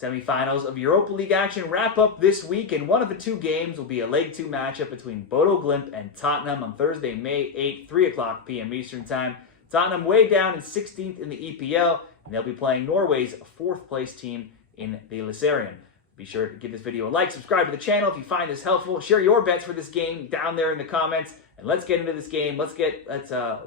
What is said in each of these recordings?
Semifinals of Europa League action wrap up this week, and one of the two games will be a Leg 2 matchup between Bodo Glimt and Tottenham on Thursday, May 8th, 3 o'clock p.m. Eastern Time. Tottenham way down in 16th in the EPL, and they'll be playing Norway's 4th place team in the Eliteserien. Be sure to give this video a like, subscribe to the channel if you find this helpful, share your bets for this game down there in the comments, and let's get into this game. Let's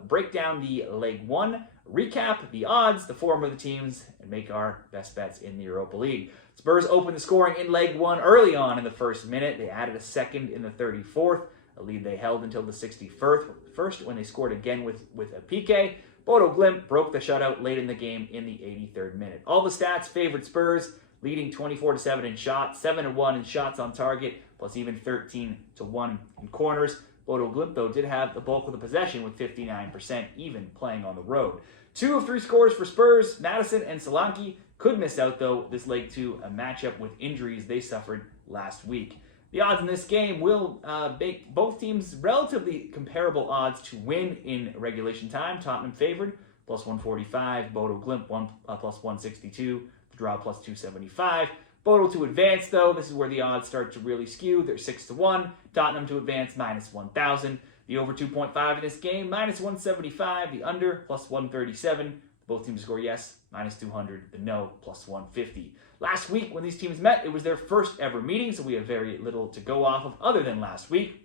break down the Leg 1, recap the odds, the form of the teams, and make our best bets in the Europa League. Spurs opened the scoring in Leg 1 early on in the first minute. They added a second in the 34th, a lead they held until the 61st when they scored again with a PK. Bodo Glimt broke the shutout late in the game in the 83rd minute. All the stats favored Spurs, leading 24-7 in shots, 7-1 in shots on target, plus even 13-1 in corners. Bodo Glimt, though, did have the bulk of the possession with 59%, even playing on the road. 2 of 3 scores for Spurs. Madison and Solanke could miss out, though, this Leg 2, a matchup with injuries they suffered last week. The odds in this game will make both teams relatively comparable odds to win in regulation time. Tottenham favored, plus 145. Bodo Glimt, plus 162. The draw, plus 275. Bodo to advance, though, this is where the odds start to really skew. They're 6-1. Tottenham to advance, minus 1,000. The over 2.5 in this game, minus 175. The under, plus 137. Both teams score yes, minus 200. The no, plus 150. Last week, when these teams met, it was their first ever meeting, so we have very little to go off of other than last week.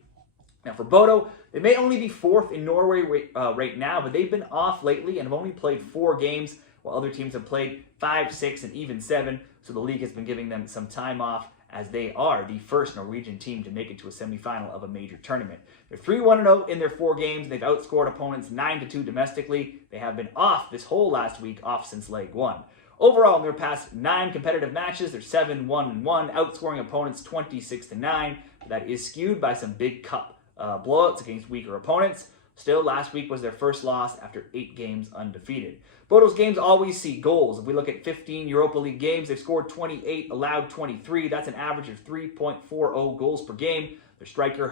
Now for Bodo, they may only be 4th in Norway right now, but they've been off lately and have only played 4 games, while other teams have played 5, 6, and even 7. So the league has been giving them some time off, as they are the first Norwegian team to make it to a semifinal of a major tournament. They're 3-1-0 in their 4 games. They've outscored opponents 9-2 domestically. They have been off this whole last week, off since Leg 1. Overall, in their past 9 competitive matches, they're 7-1-1, outscoring opponents 26-9. That is skewed by some big cup blowouts against weaker opponents. Still, last week was their first loss after 8 games undefeated. Bodo's games always see goals. If we look at 15 Europa League games, they've scored 28, allowed 23. That's an average of 3.40 goals per game. Their striker,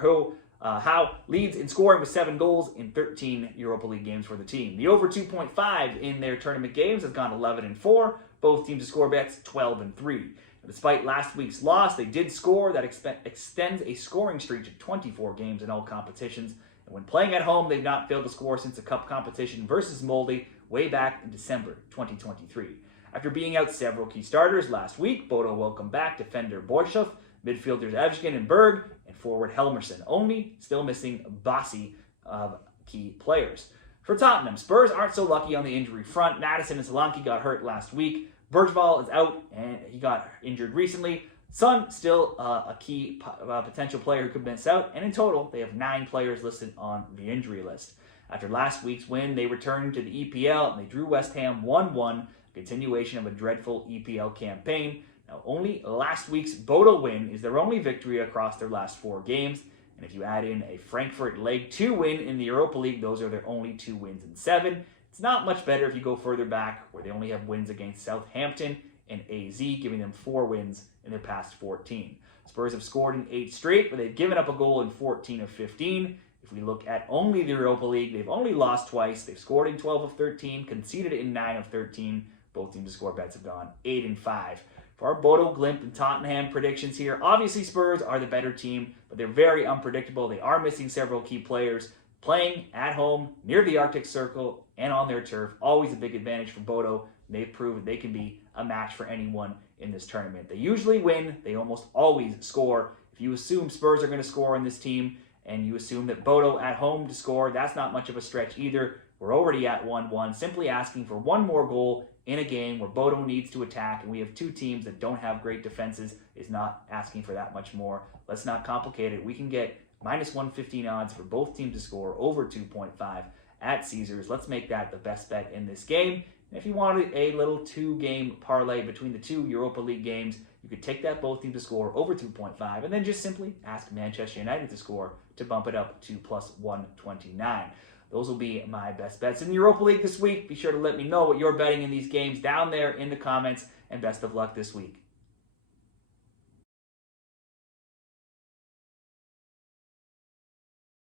How leads in scoring with 7 goals in 13 Europa League games for the team. The over 2.5 in their tournament games has gone 11-4. Both teams to score bets 12-3. Despite last week's loss, they did score. That extends a scoring streak to 24 games in all competitions. And when playing at home, they've not failed to score since a cup competition versus Molde way back in December 2023. After being out several key starters last week, Bodo welcomed back defender Borshoff, midfielders Evgen and Berg, and forward Helmerson, only still missing Bassi of key players. For Tottenham, Spurs aren't so lucky on the injury front. Madison and Solanke got hurt last week. Bergvall is out, and he got injured recently. Son, still a key potential player who could miss out, and in total, they have 9 players listed on the injury list. After last week's win, they returned to the EPL, and they drew West Ham 1-1, a continuation of a dreadful EPL campaign. Now, only last week's Bodo win is their only victory across their last 4 games, and if you add in a Frankfurt Leg 2 win in the Europa League, those are their only 2 wins in 7. It's not much better if you go further back, where they only have wins against Southampton and AZ, giving them 4 wins in their past 14. Spurs have scored in 8 straight, but they've given up a goal in 14 of 15. If we look at only the Europa League, they've only lost twice. They've scored in 12 of 13, conceded in 9 of 13. Both teams to score bets have gone 8-5. For our Bodo, Glimt, and Tottenham predictions here, obviously Spurs are the better team, but they're very unpredictable. They are missing several key players. Playing at home, near the Arctic Circle, and on their turf, always a big advantage for Bodo. They've proven they can be a match for anyone in this tournament. They usually win. They almost always score. If you assume Spurs are going to score in this team, and you assume that Bodo at home to score, that's not much of a stretch either. We're already at 1-1, simply asking for one more goal in a game where Bodo needs to attack, and we have 2 teams that don't have great defenses, is not asking for that much more. Let's not complicate it. We can get minus 115 odds for both teams to score over 2.5 at Caesars. Let's make that the best bet in this game. And if you wanted a little 2-game parlay between the 2 Europa League games, you could take that both teams to score over 2.5 and then just simply ask Manchester United to score to bump it up to plus 129. Those will be my best bets in the Europa League this week. Be sure to let me know what you're betting in these games down there in the comments, and best of luck this week.